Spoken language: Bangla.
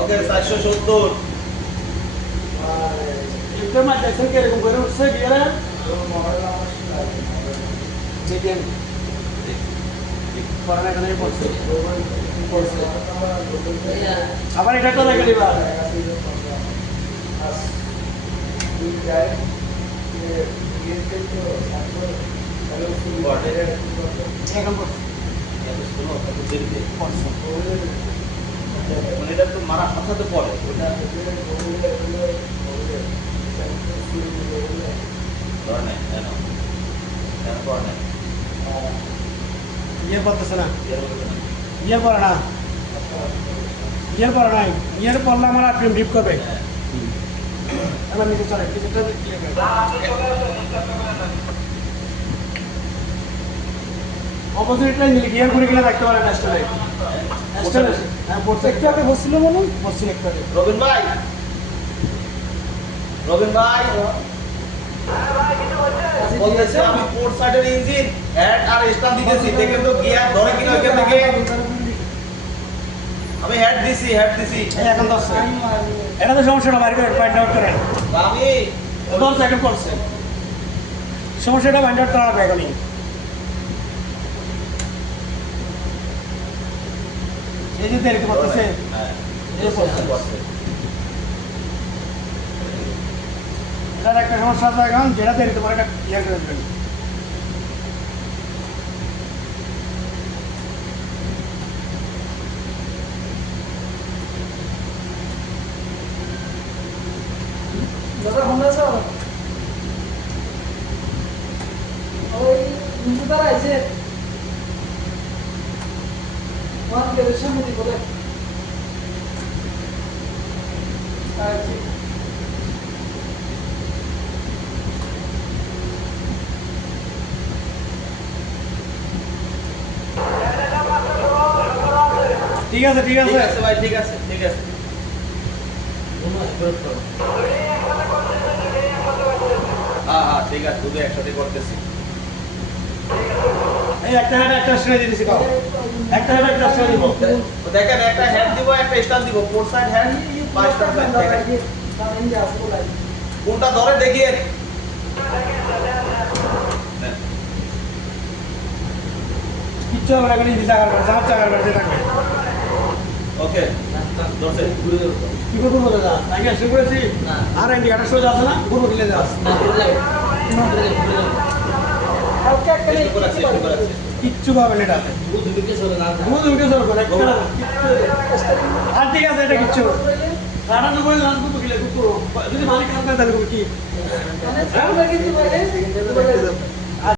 ওকে 470 এটা মা দেখেন কি এরকম করে উঠছে গিয়ারে দেখেন পড়া এখানে পড়ছে আবার এটা তো দেখে দিবা এখন পড়ছে মানে এটা তো মারা সাথে পড়ে ধরে নেয় কেন কেন পড়ে নেয় ইয়ে পড়তেছে না ইয়ে পড়ে না ইয়ে পড়ে নাই ইয়ের পড়লে আমার আর ডিপ করবে আমার নিচে চলে কিছুটা অপোজিট লাইন দিলে গিয়ার ঘুরে গেলে দেখতে পারেন স্টাইল স্টাইল হ্যাঁ পড়ছে একটু আগে বসছিল মনে বসছিল একটু আগে রবিন ভাই বলতেছে আমি পোর্ট সাইডের ইঞ্জিন হেড আর স্টার্ট দিতেছি দেখেন তো গিয়ার ধরে কিনা ওইখান থেকে আমি হেড দিছি এখন দশ এটা তো সমস্যাটা বাইরে করে ফাইন্ড আউট করেন আমি 10 সেকেন্ড করছে সমস্যাটা ফাইন্ড আউট করা হবে এখনই এই যে দেরি করতেছে হ্যাঁ এই করছে এটা একটা সমস্যা আছে এখন যেটা দেরি তোমার এটা ক্লিয়ার করে দেবেন দাদা ফোন আছে ওই নিচে দাঁড়াইছে ওয়ান গেটের সামনে দিয়ে বলে ঠিক আছে ঠিক আছে ভাই ঠিক আছে হ্যাঁ ঠিক আছে দুটো একসাথে করতেছি এই একটা হেড একটা স্ট্রে দিতেছি কাও একটা হেড একটা স্ট্রে দিব দেখেন একটা হেড দিব একটা স্টার দিব পোর্ট সাইড হেড বা স্টার সাইড দেখেন কোনটা ধরে দেখিয়ে কিচ্ছু হবে না কোনো ইজি জায়গা করবে সব জায়গা করবে থাকবে ওকে ধরছে কি করবো বলে যা আগে শুরু করেছি আর ইন্ডিকেটর সোজা আছে না ঘুরবো দিলে যাস কিচ্ছু পাবে না এটাতে দুধ উঠে চলে করে আর ঠিক আছে এটা কিচ্ছু সারা তো বলে লাস্ট করবো গেলে যদি মালিক কাজ করে তাহলে কি